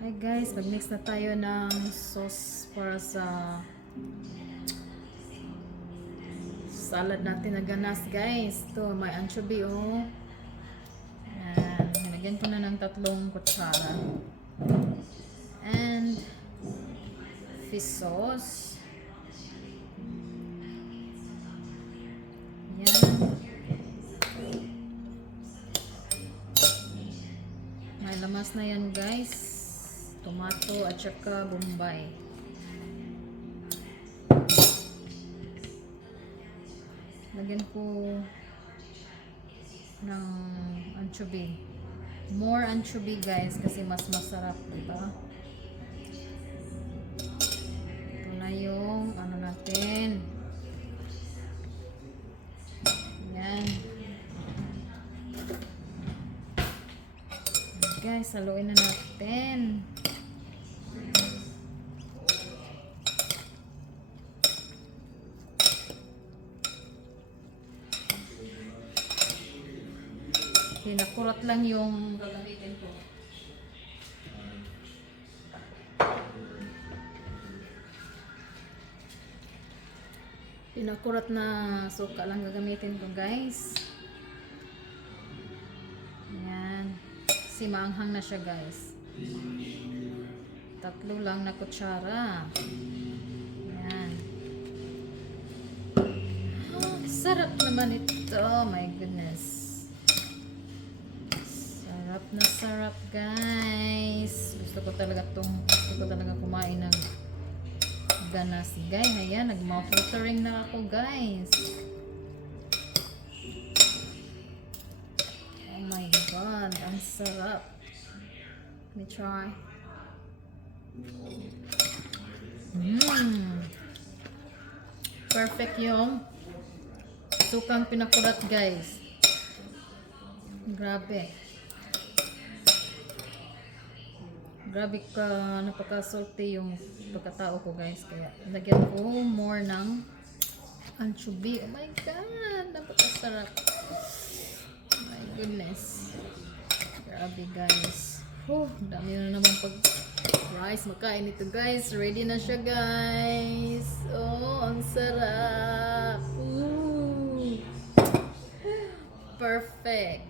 Hi guys, mag-mix na tayo ng sauce para sa salad natin na ganas guys. Ito, may anchovy oh. Ayan, nilagyan ko na ng 3 kutsara. And fish sauce. Ayan. May lamas na yan guys. Tomato at saka bombay. Lagyan ko ng anchovy. More anchovy guys kasi mas masarap, diba? Ito na yung ano natin. Yan. Guys, haluin na natin. Pinakurat lang yung gagamitin ko. Pinakurat na suka lang gagamitin ko guys. Ayan. Kasi maanghang na siya guys. 3 lang na kutsara. Ayan. Oh, sarap naman ito. Oh my goodness. Sarap na sarap guys. Gusto ko talaga kumain ng ganas guys. Ayan, nag-mouth watering na ako guys. Oh my god, ang sarap. Let me try. Perfect yung sukang pinakulat guys. Grabe. Grabe ka, napaka-salty yung pagkatao ko guys. Kaya lagyan ko more ng anchovy. Oh my god, napakasarap. Oh my goodness. Grabe guys. Dami na naman pag rice. Makain ito guys. Ready na siya guys. Oh, ang sarap. Ooh. Perfect.